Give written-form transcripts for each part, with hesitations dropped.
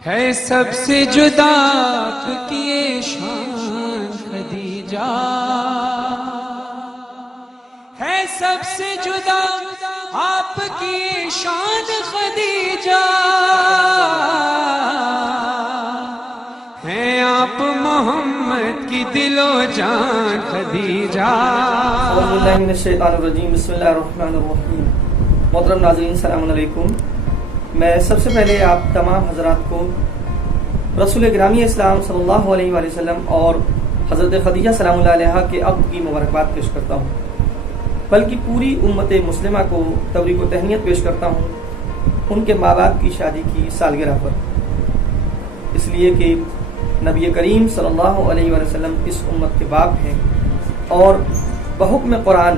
ہے سب سے جدا آپ کی شان خدیجہ، ہے سب سے جدا آپ کی شان خدیجہ، ہیں آپ محمد کی دل و جان خدیجہ۔ اعوذ باللہ من الشیطان الرجیم، بسم اللہ الرحمن الرحیم۔ محترم ناظرین السلام علیکم۔ میں سب سے پہلے آپ تمام حضرات کو رسول گرامی اسلام صلی اللہ علیہ وآلہ وسلم اور حضرت خدیجہ سلام اللہ علیہا کے عقد کی مبارکباد پیش کرتا ہوں، بلکہ پوری امت مسلمہ کو تبریک و تہنیت پیش کرتا ہوں ان کے ماں باپ کی شادی کی سالگرہ پر، اس لیے کہ نبی کریم صلی اللہ علیہ وآلہ وسلم اس امت کے باپ ہیں اور بحکم قرآن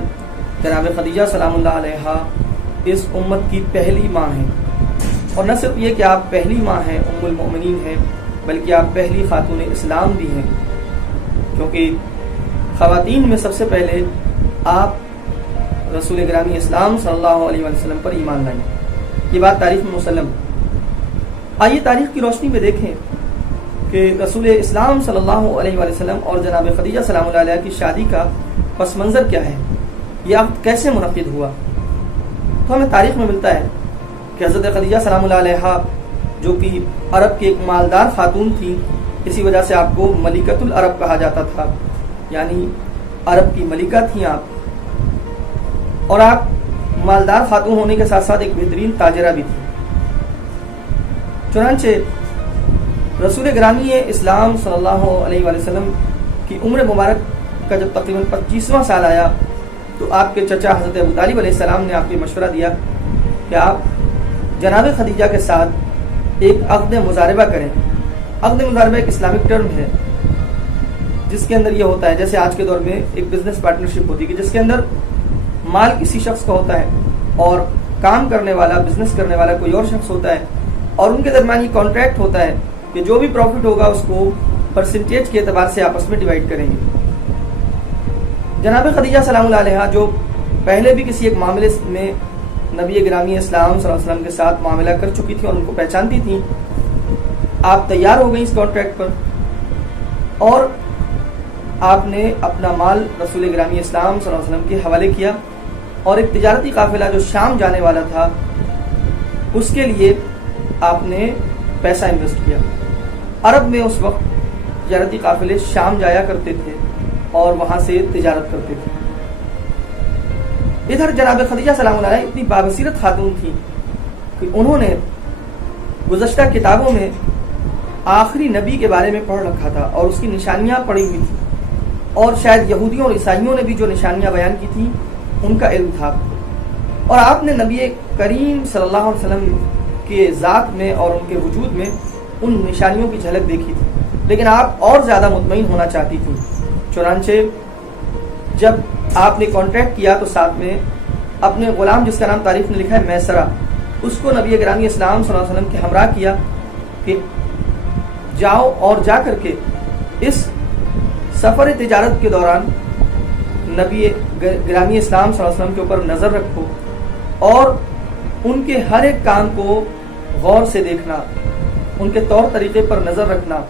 جناب خدیجہ سلام اللہ علیہا اس امت کی پہلی ماں ہیں، اور نہ صرف یہ کہ آپ پہلی ماں ہیں، ام المؤمنین ہیں، بلکہ آپ پہلی خاتون اسلام بھی ہیں، کیونکہ خواتین میں سب سے پہلے آپ رسول گرامی اسلام صلی اللہ علیہ وسلم پر ایمان لائیں۔ یہ بات تاریخ میں مسلم۔ آئیے تاریخ کی روشنی میں دیکھیں کہ رسول اسلام صلی اللہ علیہ وسلم اور جناب خدیجہ سلام اللہ علیہ کی شادی کا پس منظر کیا ہے، یہ عقد کیسے منعقد ہوا۔ تو ہمیں تاریخ میں ملتا ہے کہ حضرت خدیجہ سلام اللہ علیہ جو کہ عرب کی ایک مالدار خاتون تھی، اسی وجہ سے آپ کو ملکۃ العرب کہا جاتا تھا، یعنی عرب کی ملکہ تھیں آپ، اور آپ مالدار خاتون ہونے کے ساتھ ساتھ ایک بہترین تاجرہ بھی تھی۔ چنانچہ رسول گرامی اسلام صلی اللہ علیہ وآلہ وسلم کی عمر مبارک کا جب تقریباً 25واں سال آیا تو آپ کے چچا حضرت ابو طالب علیہ السلام نے آپ کو مشورہ دیا کہ آپ جناب خدیجہ کے ساتھ ایک عقد مضاربہ کریں۔ عقد مضاربہ ایک اسلامک ٹرم ہے جس کے اندر یہ ہوتا ہے، جیسے آج کے دور میں ایک بزنس پارٹنرشپ ہوتی ہے جس کے اندر مال کسی شخص کا ہوتا ہے اور کام کرنے والا، بزنس کرنے والا کوئی اور شخص ہوتا ہے، اور ان کے درمیان یہ کانٹریکٹ ہوتا ہے کہ جو بھی پروفٹ ہوگا اس کو پرسنٹیج کے اعتبار سے آپس میں ڈیوائڈ کریں گے۔ جناب خدیجہ سلام اللہ علیہ جو پہلے بھی کسی ایک معاملے میں نبی گرامی اسلام صلی اللہ علیہ وسلم کے ساتھ معاملہ کر چکی تھی اور ان کو پہچانتی تھیں، آپ تیار ہو گئی اس کانٹریکٹ پر، اور آپ نے اپنا مال رسول گرامی اسلام صلی اللہ علیہ وسلم کے حوالے کیا، اور ایک تجارتی قافلہ جو شام جانے والا تھا اس کے لیے آپ نے پیسہ انویسٹ کیا۔ عرب میں اس وقت تجارتی قافلے شام جایا کرتے تھے اور وہاں سے تجارت کرتے تھے۔ ادھر جناب خدیجہ سلام اللہ علیہ اتنی بابصیرت خاتون تھی کہ انہوں نے گزشتہ کتابوں میں آخری نبی کے بارے میں پڑھ رکھا تھا اور اس کی نشانیاں پڑھی ہوئی تھی، اور شاید یہودیوں اور عیسائیوں نے بھی جو نشانیاں بیان کی تھیں ان کا علم تھا، اور آپ نے نبی کریم صلی اللہ علیہ وسلم کے ذات میں اور ان کے وجود میں ان نشانیوں کی جھلک دیکھی تھی، لیکن آپ اور زیادہ مطمئن ہونا چاہتی تھی۔ چنانچہ جب آپ نے کانٹریکٹ کیا تو ساتھ میں اپنے غلام، جس کا نام تاریخ نے لکھا ہے میسرہ، اس کو نبی گرامی اسلام صلی اللہ علیہ وسلم کے ہمراہ کیا کہ جاؤ اور جا کر کے اس سفر تجارت کے دوران نبی گرامی اسلام صلی اللہ علیہ وسلم کے اوپر نظر رکھو اور ان کے ہر ایک کام کو غور سے دیکھنا، ان کے طور طریقے پر نظر رکھنا،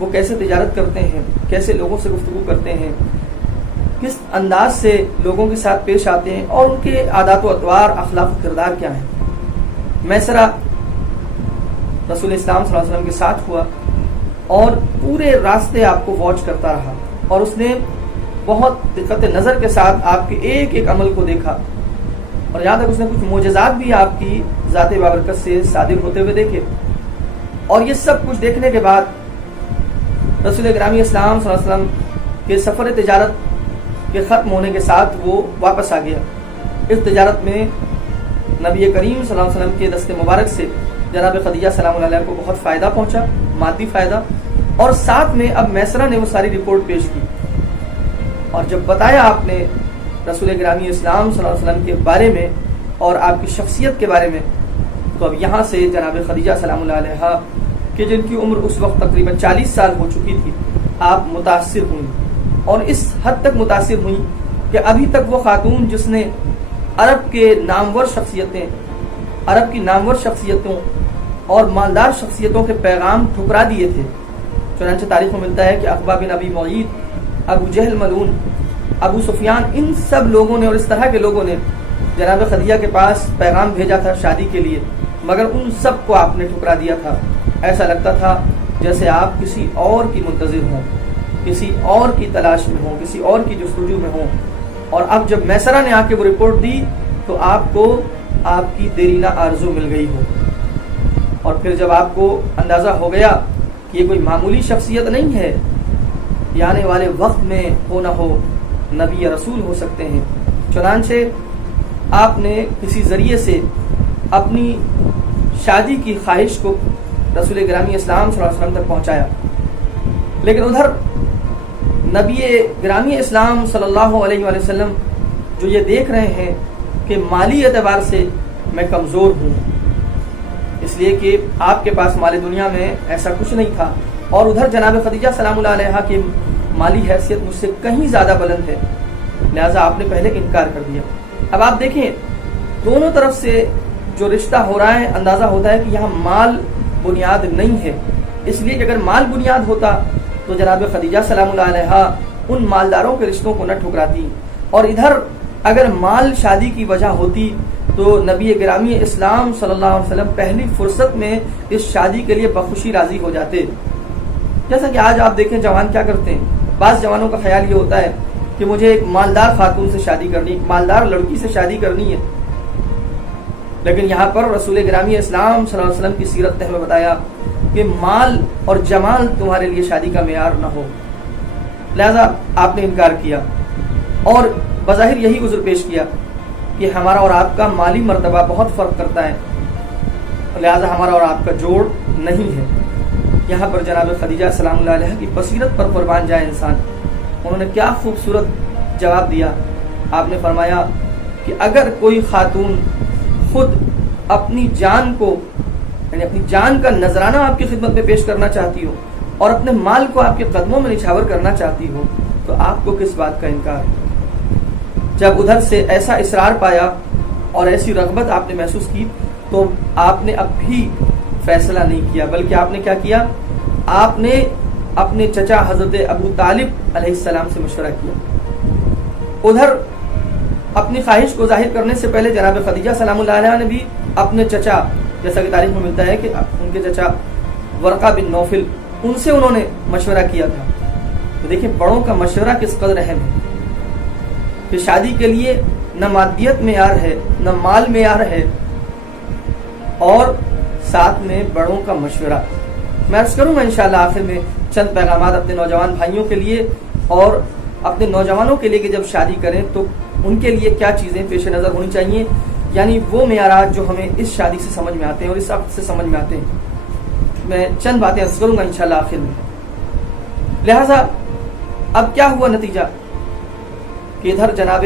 وہ کیسے تجارت کرتے ہیں، کیسے لوگوں سے گفتگو کرتے ہیں، کس انداز سے لوگوں کے ساتھ پیش آتے ہیں، اور ان کے عادات و اطوار، اخلاق و کردار کیا ہیں۔ میسرہ رسول اسلام صلی اللہ علیہ وسلم کے ساتھ ہوا اور پورے راستے آپ کو واچ کرتا رہا، اور اس نے بہت دقت نظر کے ساتھ آپ کے ایک ایک عمل کو دیکھا، اور یہاں تک اس نے کچھ معجزات بھی آپ کی ذات بابرکت سے صادر ہوتے ہوئے دیکھے۔ اور یہ سب کچھ دیکھنے کے بعد رسول گرامی اسلام صلی اللہ علیہ وسلم کے سفر تجارت کے ختم ہونے کے ساتھ وہ واپس آ گیا۔ اس تجارت میں نبی کریم صلی اللہ علیہ وسلم کے دست مبارک سے جناب خدیجہ سلام اللہ علیہ کو بہت فائدہ پہنچا، مادی فائدہ، اور ساتھ میں اب میسرہ نے وہ ساری رپورٹ پیش کی، اور جب بتایا آپ نے رسول گرامی اسلام صلی اللہ علیہ وسلم کے بارے میں اور آپ کی شخصیت کے بارے میں، تو اب یہاں سے جناب خدیجہ سلام اللہ علیہ کہ جن کی عمر اس وقت تقریباً 40 سال ہو چکی تھی، آپ متاثر ہوئیں، اور اس حد تک متاثر ہوئیں کہ ابھی تک وہ خاتون جس نے عرب کی نامور شخصیتوں اور مالدار شخصیتوں کے پیغام ٹھکرا دیے تھے. چنانچہ تاریخ میں ملتا ہے کہ عقبہ بن ابی معیط، ابو جہل ملعون، ابو سفیان، ان سب لوگوں نے اور اس طرح کے لوگوں نے جناب خدیجہ کے پاس پیغام بھیجا تھا شادی کے لیے، مگر ان سب کو آپ نے ٹھکرا دیا تھا. ایسا لگتا تھا جیسے آپ کسی اور کی منتظر ہوں، کسی اور کی تلاش میں ہوں، کسی اور کی جستجو میں ہوں. اور اب جب میسرہ نے آ کے وہ رپورٹ دی تو آپ کو آپ کی دیرینہ آرزو مل گئی ہو. اور پھر جب آپ کو اندازہ ہو گیا کہ یہ کوئی معمولی شخصیت نہیں ہے، یہ آنے والے وقت میں ہو نہ ہو نبی یا رسول ہو سکتے ہیں، چنانچہ آپ نے کسی ذریعے سے اپنی شادی کی خواہش کو رسول گرامی اسلام صلی اللہ علیہ وسلم تک پہنچایا. لیکن ادھر نبی گرامی اسلام صلی اللہ علیہ وآلہ وسلم جو یہ دیکھ رہے ہیں کہ مالی اعتبار سے میں کمزور ہوں، اس لیے کہ آپ کے پاس مال دنیا میں ایسا کچھ نہیں تھا، اور ادھر جناب خدیجہ سلام اللہ علیہا کی مالی حیثیت مجھ سے کہیں زیادہ بلند ہے، لہٰذا آپ نے پہلے انکار کر دیا. اب آپ دیکھیں دونوں طرف سے جو رشتہ ہو رہا ہے، اندازہ ہوتا ہے کہ یہاں مال بنیاد نہیں ہے، اس لیے کہ اگر مال بنیاد ہوتا تو جناب خدیجہ سلام اللہ علیہا ان مالداروں کے رشتوں کو نہ ٹھکراتی، اور ادھر اگر مال شادی کی وجہ ہوتی تو نبی گرامی اسلام صلی اللہ علیہ وسلم پہلی فرصت میں اس شادی کے لیے بخوشی راضی ہو جاتے. جیسا کہ آج آپ دیکھیں جوان کیا کرتے ہیں، بعض جوانوں کا خیال یہ ہوتا ہے کہ مجھے ایک مالدار خاتون سے شادی کرنی، ایک مالدار لڑکی سے شادی کرنی ہے. لیکن یہاں پر رسول گرامی اسلام صلی اللہ علیہ وسلم کی سیرت نے ہمیں بتایا کہ مال اور جمال تمہارے لیے شادی کا معیار نہ ہو، لہذا آپ نے انکار کیا اور بظاہر یہی عذر پیش کیا کہ ہمارا اور آپ کا مالی مرتبہ بہت فرق کرتا ہے، لہذا ہمارا اور آپ کا جوڑ نہیں ہے. یہاں پر جناب خدیجہ سلام اللہ علیہ کی بصیرت پر قربان جائے انسان، انہوں نے کیا خوبصورت جواب دیا. آپ نے فرمایا کہ اگر کوئی خاتون خود اپنی جان کو، یعنی اپنی جان کا نذرانہ آپ کی خدمت میں پیش کرنا چاہتی ہو اور اپنے مال کو آپ کے قدموں میں نچھاور کرنا چاہتی ہو تو آپ کو کس بات کا انکار. جب ادھر سے ایسا اصرار پایا اور ایسی رغبت آپ نے محسوس کی تو آپ نے اب بھی فیصلہ نہیں کیا، بلکہ آپ نے کیا کیا، آپ نے اپنے چچا حضرت ابو طالب علیہ السلام سے مشورہ کیا. ادھر اپنی خواہش کو ظاہر کرنے سے پہلے جناب خدیجہ سلام اللہ علیہ نے بھی اپنے چچا، جیسا کہ تاریخ میں ملتا ہے کہ ان کے چچا ورقہ بن نوفل، ان سے انہوں نے مشورہ کیا تھا. تو دیکھیں بڑوں کا مشورہ کس قدر اہم ہے کہ شادی کے لیے نہ مادیت معیار ہے، نہ مال معیار ہے، اور ساتھ میں بڑوں کا مشورہ. میں عرض کروں گا انشاءاللہ آخر میں چند پیغامات اپنے نوجوان بھائیوں کے لیے اور اپنے نوجوانوں کے لیے کہ جب شادی کریں تو ان کے لیے کیا چیزیں پیش نظر ہونی چاہیے، یعنی وہ معیارات جو ہمیں اس شادی سے سمجھ میں آتے ہیں اور اس وقت سے سمجھ میں آتے ہیں. میں چند باتیں عرض کروں گا انشاءاللہ آخر میں. لہذا اب کیا ہوا نتیجہ کہ ادھر جناب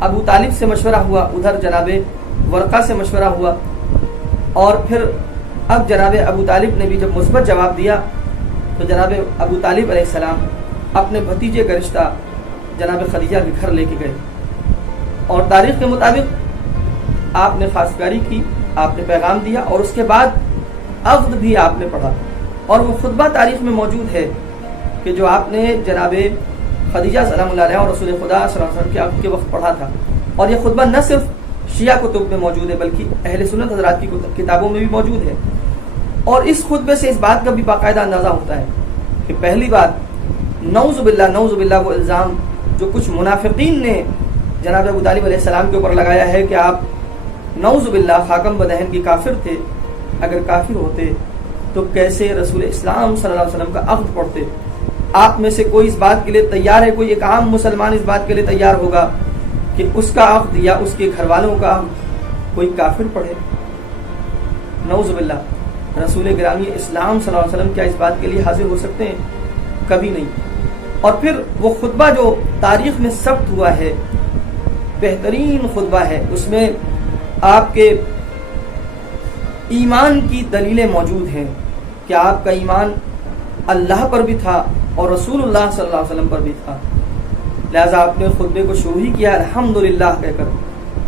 ابو طالب سے مشورہ ہوا، ادھر جناب ورقہ سے مشورہ ہوا، اور پھر اب جناب ابو طالب نے بھی جب مثبت جواب دیا تو جناب ابو طالب علیہ السلام اپنے بھتیجے کا رشتہ جناب خدیجہ کے گھر لے کے گئے، اور تاریخ کے مطابق آپ نے خواستگاری کی، آپ نے پیغام دیا، اور اس کے بعد عقد بھی آپ نے پڑھا. اور وہ خطبہ تاریخ میں موجود ہے کہ جو آپ نے جناب خدیجہ سلام اللہ علیہ اور رسول خدا صلی اللہ علیہ وسلم کے عقد کے وقت پڑھا تھا. اور یہ خطبہ نہ صرف شیعہ کتب میں موجود ہے بلکہ اہل سنت حضرات کی کتابوں میں بھی موجود ہے. اور اس خطبے سے اس بات کا بھی باقاعدہ اندازہ ہوتا ہے کہ پہلی بات نعوذ باللہ وہ الزام جو کچھ منافقین نے جناب ابو طالب علیہ السلام کے اوپر لگایا ہے کہ آپ نعوذ باللہ خاکم بدہن کی کافر تھے. اگر کافر ہوتے تو کیسے رسول اسلام صلی اللہ علیہ وسلم کا عقد پڑھتے؟ آپ میں سے کوئی اس بات کے لیے تیار ہے، کوئی ایک عام مسلمان اس بات کے لیے تیار ہوگا کہ اس کا عقد یا اس کے گھر والوں کا عقد کوئی کافر پڑھے؟ نعوذ باللہ. رسول گرامی اسلام صلی اللہ علیہ وسلم کیا اس بات کے لیے حاضر ہو سکتے ہیں؟ کبھی نہیں. اور پھر وہ خطبہ جو تاریخ میں ثبت ہوا ہے، بہترین خطبہ ہے، اس میں آپ کے ایمان کی دلیلیں موجود ہیں کہ آپ کا ایمان اللہ پر بھی تھا اور رسول اللہ صلی اللہ علیہ وسلم پر بھی تھا. لہذا آپ نے خطبے کو شروع ہی کیا الحمدللہ کہہ کر.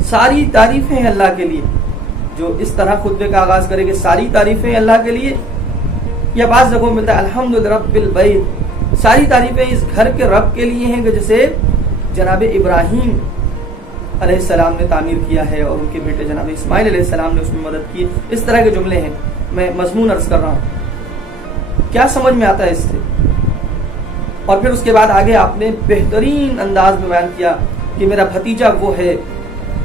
ساری تعریفیں ہیں اللہ کے لیے جو اس طرح خطبے کا آغاز کرے کہ ساری تعریفیں اللہ کے لیے، یا بعض جگہوں میں ملتا ہے الحمد رب البیت، ساری تعریفیں اس گھر کے رب کے لیے ہیں کہ جسے جناب ابراہیم علیہ السلام نے تعمیر کیا ہے اور ان کے بیٹے جناب اسماعیل علیہ السلام نے اس میں مدد کی. اس طرح کے جملے ہیں. میں مضمون عرض کر رہا ہوں، کیا سمجھ میں آتا ہے اس سے؟ اور پھر اس کے بعد آگے آپ نے بہترین انداز میں بیان کیا کہ میرا بھتیجا وہ ہے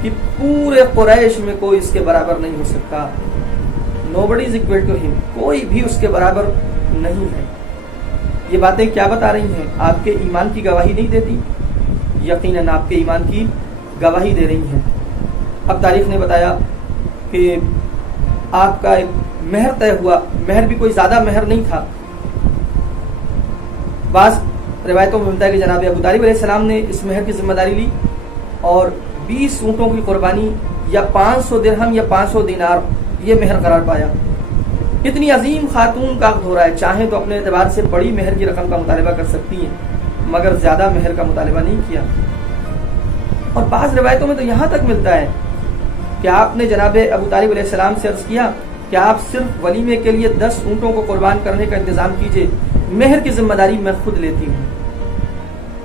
کہ پورے قریش میں کوئی اس کے برابر نہیں ہو سکتا. nobody is equal to him، کوئی بھی اس کے برابر نہیں ہے. یہ باتیں کیا بتا رہی ہیں؟ آپ کے ایمان کی گواہی نہیں دیتی؟ یقیناً آپ کے ایمان کی گواہی دے رہی ہیں. اب تاریخ نے بتایا کہ آپ کا ایک مہر طے ہوا. مہر بھی کوئی زیادہ مہر نہیں تھا. بعض روایتوں میں ملتا ہے کہ جناب ابو طالب علیہ السلام نے اس مہر کی ذمہ داری لی اور 20 اونٹوں کی قربانی یا 500 درہم یا 500 دینار یہ مہر قرار پایا. اتنی عظیم خاتون کا عقد ہو رہا ہے، چاہیں تو اپنے اعتبار سے بڑی مہر کی رقم کا مطالبہ کر سکتی ہیں، مگر زیادہ مہر کا مطالبہ نہیں کیا. اور بعض روایتوں میں تو یہاں تک ملتا ہے کہ آپ نے جناب ابو طالب علیہ السلام سے عرض کیا کہ آپ صرف ولیمے کے لیے 10 اونٹوں کو قربان کرنے کا انتظام کیجیے، مہر کی ذمہ داری میں خود لیتی ہوں.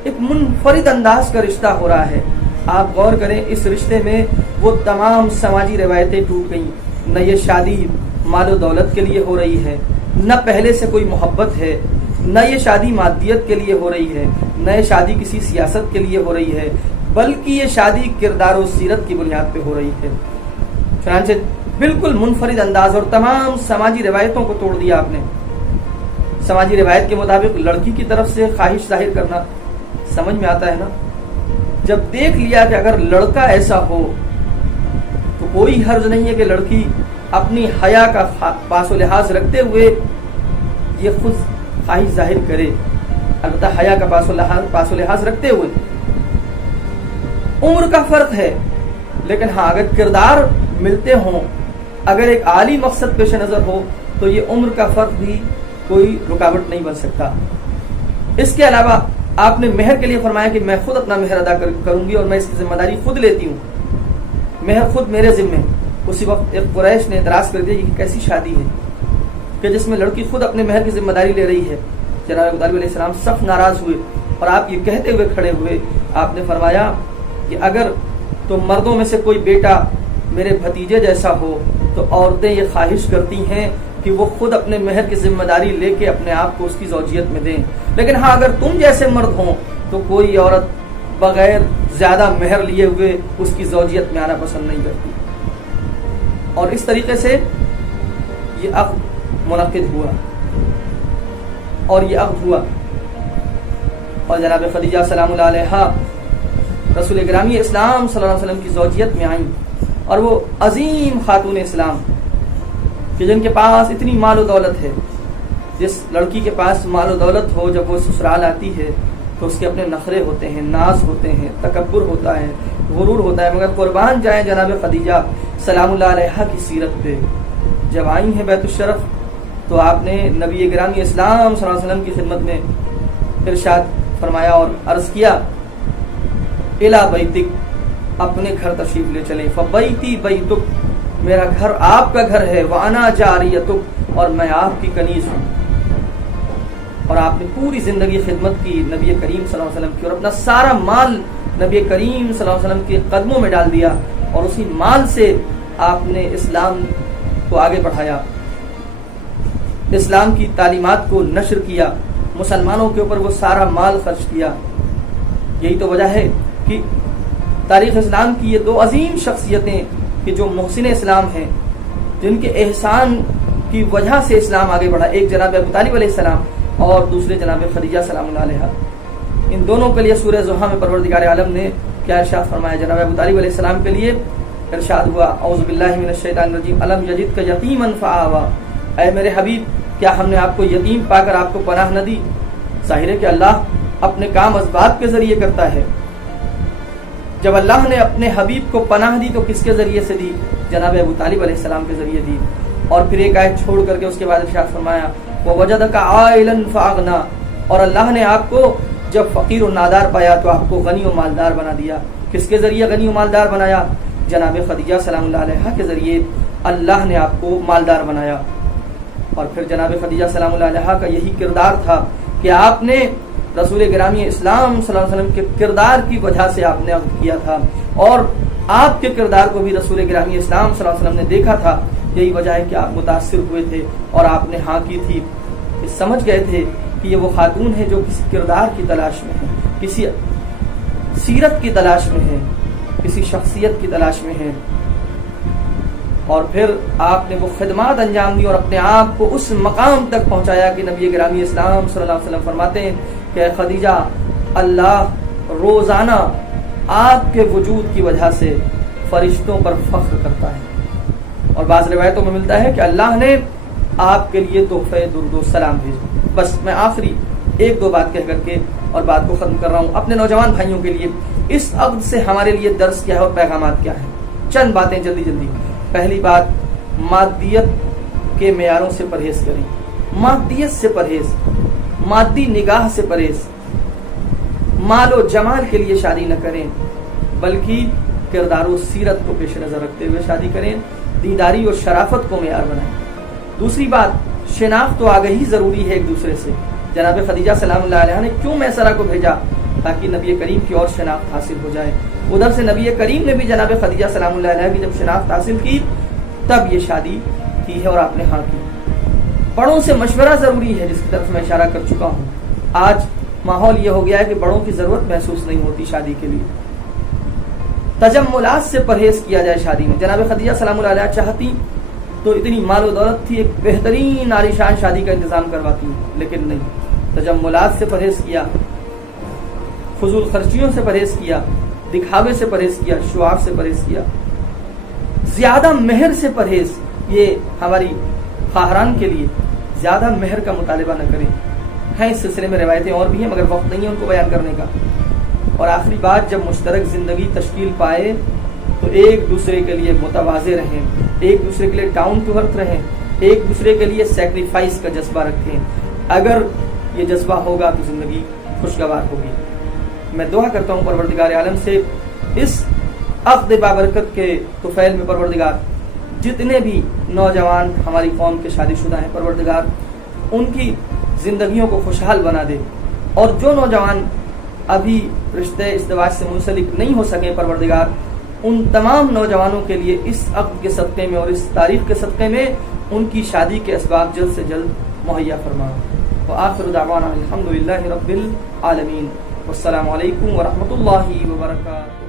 ایک منفرد انداز کا رشتہ ہو رہا ہے. آپ غور کریں، اس رشتے میں وہ تمام سماجی روایتیں ٹوٹ گئیں. نہ یہ شادی مال و دولت کے لیے ہو رہی ہے، نہ پہلے سے کوئی محبت ہے، نہ یہ شادی مادیت کے لیے ہو رہی ہے، نہ یہ شادی کسی سیاست کے لیے ہو رہی ہے، بلکہ یہ شادی کردار و سیرت کی بنیاد پہ ہو رہی ہے. چنانچہ بالکل منفرد انداز اور تمام سماجی روایتوں کو توڑ دیا آپ نے. سماجی روایت کے مطابق لڑکی کی طرف سے خواہش ظاہر کرنا سمجھ میں آتا ہے نا. جب دیکھ لیا کہ اگر لڑکا ایسا ہو تو کوئی حرج نہیں ہے کہ لڑکی اپنی حیا کا پاس و لحاظ رکھتے ہوئے یہ خود خواہش ظاہر کرے. البتہ حیا کا پاس و لحاظ رکھتے ہوئے. عمر کا فرق ہے، لیکن ہاں اگر کردار ملتے ہوں، اگر ایک عالی مقصد پیش نظر ہو تو یہ عمر کا فرق بھی کوئی رکاوٹ نہیں بن سکتا. اس کے علاوہ آپ نے مہر کے لیے فرمایا کہ میں خود اپنا مہر ادا کروں گی اور میں اس کی ذمہ داری خود لیتی ہوں، مہر خود میرے ذمے. اسی وقت ایک قریش نے اعتراض کر دیا یہ کیسی شادی ہے کہ جس میں لڑکی خود اپنے مہر کی ذمہ داری لے رہی ہے. جناب ابو طالب علیہ السلام سخت ناراض ہوئے اور آپ یہ کہتے ہوئے کھڑے ہوئے. آپ نے فرمایا کہ اگر تو مردوں میں سے کوئی بیٹا میرے بھتیجے جیسا ہو تو عورتیں یہ خواہش کرتی ہیں کہ وہ خود اپنے مہر کی ذمہ داری لے کے اپنے آپ کو اس کی زوجیت میں دیں. لیکن ہاں اگر تم جیسے مرد ہوں تو کوئی عورت بغیر زیادہ مہر لیے ہوئے اس کی زوجیت میں آنا پسند نہیں کرتی. اور اس طریقے سے یہ عقد منعقد ہوا اور یہ عقد ہوا اور جناب خدیجہ سلام اللہ علیہا رسول گرامی اسلام صلی اللہ علیہ وسلم کی زوجیت میں آئیں. اور وہ عظیم خاتون اسلام کہ جن کے پاس اتنی مال و دولت ہے. جس لڑکی کے پاس مال و دولت ہو جب وہ سسرال آتی ہے تو اس کے اپنے نخرے ہوتے ہیں، ناز ہوتے ہیں، تکبر ہوتا ہے، غرور ہوتا ہے، مگر قربان جائیں جناب خدیجہ سلام اللہ علیہا کی سیرت پہ. جب آئی ہیں بیت الشرف تو آپ نے نبی گرامی اسلام صلی اللہ علیہ وسلم کی خدمت میں ارشاد فرمایا اور عرض کیا الی بیتک، اپنے گھر تشریف لے چلیں. فبیتی بیتک، میرا گھر آپ کا گھر ہے. وانا جاریتک، اور میں آپ کی کنیز ہوں. اور آپ نے پوری زندگی خدمت کی نبی کریم صلی اللہ علیہ وسلم کی اور اپنا سارا مال نبی کریم صلی اللہ علیہ وسلم کے قدموں میں ڈال دیا اور اسی مال سے آپ نے اسلام کو آگے بڑھایا، اسلام کی تعلیمات کو نشر کیا، مسلمانوں کے اوپر وہ سارا مال خرچ کیا. یہی تو وجہ ہے کہ تاریخ اسلام کی یہ دو عظیم شخصیتیں کہ جو محسن اسلام ہیں، جن کے احسان کی وجہ سے اسلام آگے بڑھا، ایک جناب ابو طالب علیہ السلام اور دوسرے جناب خدیجہ سلام اللہ علیہا. ان دونوں کے لیے سورہ زحا میں پروردگار عالم نے کیا ارشاد فرمایا؟ جناب ابو طالب علیہ السلام کے لیے ارشاد ہوا اعوذ باللہ من الشیطان الرجیم الم یجدک یتیما فآوی، اے میرے حبیب کیا ہم نے آپ کو یتیم پا کر آپ کو پناہ نہ دی؟ ظاہر ہے کہ اللہ اپنے کام اسباب کے ذریعے کرتا ہے. جب اللہ نے اپنے حبیب کو پناہ دی تو کس کے ذریعے سے دی؟ جناب ابو طالب علیہ السلام کے ذریعے دی. اور پھر ایک آیت چھوڑ کر کے اس کے بعد ارشاد فرمایا وَوَجَدَكَ عَائِلًا فَأَغْنَا، اور اللہ نے آپ کو جب فقیر و نادار پایا تو آپ کو غنی و مالدار بنا دیا. کس کے ذریعے غنی و مالدار بنایا؟ جناب خدیجہ سلام اللہ علیہا کے ذریعے. اللہ نے آپ کو مالدار بنایا. اور پھر جناب خدیجہ سلام اللہ علیہا کا یہی کردار تھا کہ آپ نے رسول گرامی اسلام صلی اللہ علیہ وسلم کے کردار کی وجہ سے آپ نے عقد کیا تھا، اور آپ کے کردار کو بھی رسول گرامی اسلام صلی اللہ علیہ وسلم نے دیکھا تھا. یہی وجہ ہے کہ آپ متاثر ہوئے تھے اور آپ نے ہاں کی تھی. سمجھ گئے تھے کہ یہ وہ خاتون ہے جو کسی کردار کی تلاش میں ہے، کسی سیرت کی تلاش میں ہے، کسی شخصیت کی تلاش میں ہے. اور پھر آپ نے وہ خدمات انجام دی اور اپنے آپ کو اس مقام تک پہنچایا کہ نبی گرامی اسلام صلی اللہ علیہ وسلم فرماتے ہیں کہ اے خدیجہ، اللہ روزانہ آپ کے وجود کی وجہ سے فرشتوں پر فخر کرتا ہے. اور بعض روایتوں میں ملتا ہے کہ اللہ نے آپ کے لیے تحفہ درود و سلام بھیجا. بس میں آخری ایک دو بات کہہ کر کے اور بات کو ختم کر رہا ہوں. اپنے نوجوان بھائیوں کے لیے اس عقد سے ہمارے لیے درس کیا ہے اور پیغامات کیا ہیں؟ چند باتیں جلدی جلدی. پہلی بات، مادیت کے معیاروں سے پرہیز کریں. مادیت سے پرہیز، مادی نگاہ سے پرہیز. مال و جمال کے لیے شادی نہ کریں، بلکہ کردار و سیرت کو پیش نظر رکھتے ہوئے شادی کریں. دینداری اور شرافت کو معیار بنائیں. دوسری بات، شناخت و آگہی ضروری ہے ایک دوسرے سے. جناب خدیجہ سلام اللہ علیہ نے کیوں میسرہ کو بھیجا؟ تاکہ نبی کریم کی اور شناخت حاصل ہو جائے. ادھر سے نبی کریم نے بھی جناب خدیجہ سلام اللہ علیہ کی جب شناخت حاصل کی تب یہ شادی کی ہے اور آپ نے ہاں کی. بڑوں سے مشورہ ضروری ہے، جس کی طرف میں اشارہ کر چکا ہوں. آج ماحول یہ ہو گیا ہے کہ بڑوں کی ضرورت محسوس نہیں ہوتی شادی کے لیے. تجملات سے پرہیز کیا جائے شادی میں. جناب خدیجہ سلام اللہ علیہ چاہتی تو اتنی مال و دولت تھی، ایک بہترین عالیشان شادی کا انتظام کرواتی، لیکن نہیں. تجملات سے پرہیز کیا، فضول خرچیوں سے پرہیز کیا، دکھاوے سے پرہیز کیا، شعاف سے پرہیز کیا، زیادہ مہر سے پرہیز. یہ ہماری خواہران کے لیے زیادہ مہر کا مطالبہ نہ کریں. ہیں اس سلسلے میں روایتیں اور بھی ہیں مگر وقت نہیں ہے ان کو بیان کرنے کا. اور آخری بات، جب مشترک زندگی تشکیل پائے تو ایک دوسرے کے لیے متواضع رہیں، ایک دوسرے کے لیے ڈاؤن ٹو ارتھ رہیں، ایک دوسرے کے لیے سیکریفائس کا جذبہ رکھیں. اگر یہ جذبہ ہوگا تو زندگی خوشگوار ہوگی. میں دعا کرتا ہوں پروردگار عالم سے اس عقد بابرکت کے طفیل میں پروردگار جتنے بھی نوجوان ہماری قوم کے شادی شدہ ہیں پروردگار ان کی زندگیوں کو خوشحال بنا دے. اور جو نوجوان ابھی رشتے ازدواج سے منسلک نہیں ہو سکے پروردگار ان تمام نوجوانوں کے لیے اس عقد کے صدقے میں اور اس تاریخ کے صدقے میں ان کی شادی کے اسباب جلد سے جلد مہیا فرما. وآخر دعوانا الحمدللہ رب العالمین. والسلام علیکم ورحمۃ اللہ وبرکاتہ.